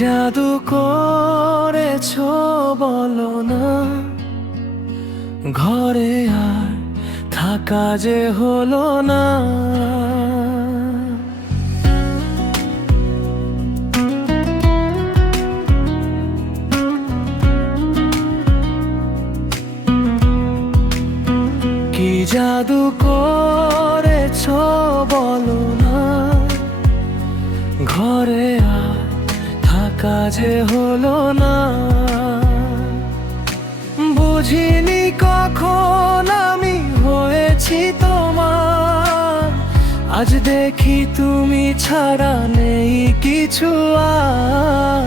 জাদু করেছো বলো না, ঘরে আর থাকা যে হলো না। কি জাদু করেছো বলো না, ঘরে আর থাকা যে হলো না। বুঝিনি কখন আমি হয়েছি তোমার, আজ দেখি তুমি ছাড়া নেই কিছু আর।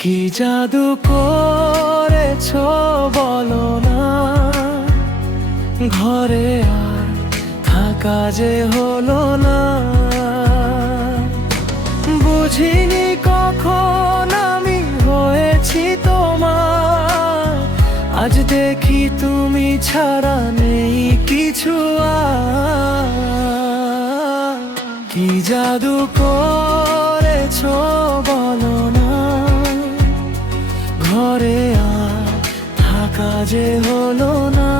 কি জাদু করেছো বলো না, ঘরে আর থাকা যে হলো না। বুঝিনি কখন আমি হয়েছি তোমার, আজ দেখি তুমি ছাড়া নেই কিছু আর। কি জাদু করেছো বলো না, ঘরে আর থাকা যে হলো না।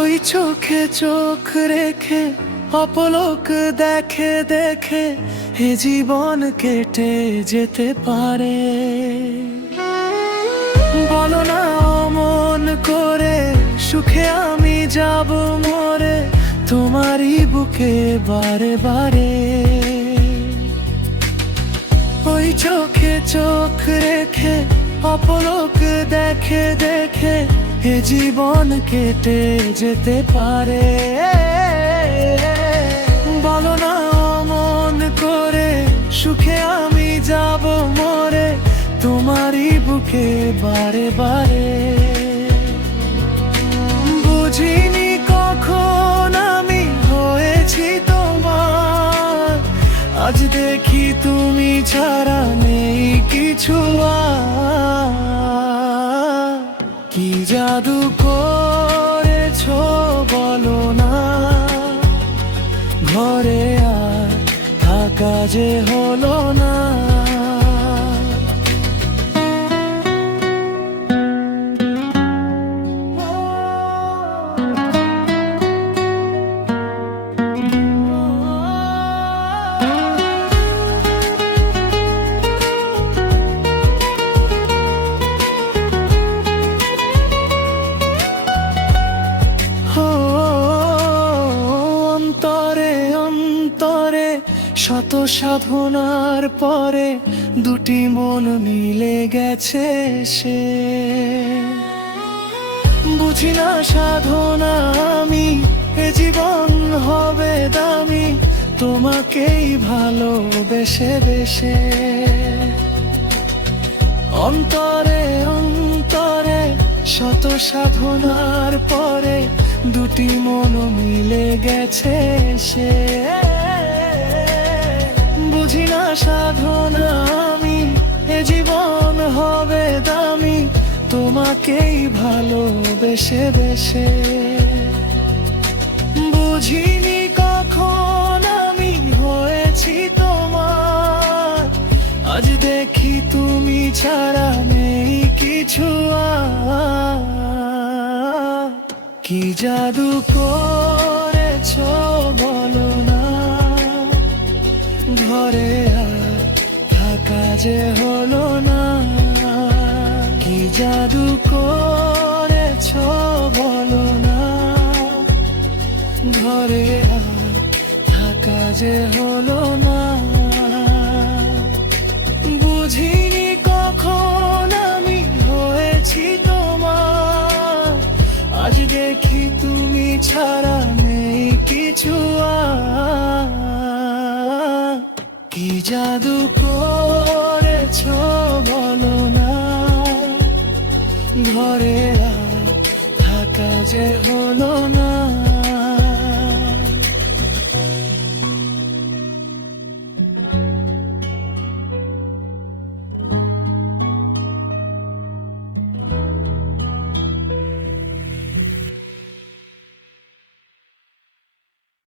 ওই চোখে চোখ রেখে অপলক দেখে দেখে এ জীবন কেটে যেতে পারে। বলো না অমন করে, সুখে আমি যাব মরে তোমারই বুকে বারে বারে। ওই চোখে চোখ রেখে অপলক দেখে দেখে এ জীবন কেটে যেতে পারে। বলো না অমন করে, সুখে আমি যাব মরে তোমারই বুকে বারে বারে। বুঝিনি কখন আমি হয়েছি তোমার, আজ দেখি তুমি ছাড়া নেই কিছু আর। কি জাদু করেছো বলো না, ঘরে আর থাকা যে হলো না। অন্তরে অন্তরে শত সাধনার পরে দুটি মন মিলে গেছে সে। বুঝি না সাধনা আমি, এ জীবন হবে দামি তোমাকেই ভালোবেসে বেসে। অন্তরে অন্তরে শত সাধনার পরে দুটি মন মিলে গেছে সে। বুঝি না সাধনা আমি, এ জীবন হবে দামি তোমাকেই ভালোবেসে বেসে। বুঝিনি কখন আমি হয়েছি তোমার, আজ দেখি তুমি ছাড়া নেই কিছু আর। কি জাদু করেছো বলো না, ঘরে আর থাকা যে হলো না। কি জাদু করেছো বলো না, ঘরে আর থাকা যে হলো না। বুঝিনি কখন আমি হয়েছি তোমার, আজ দেখি তুমি ছাড়া নেই কিছু আর। কি জাদু করেছো বলো না, ঘরে আর কাজে হলো না।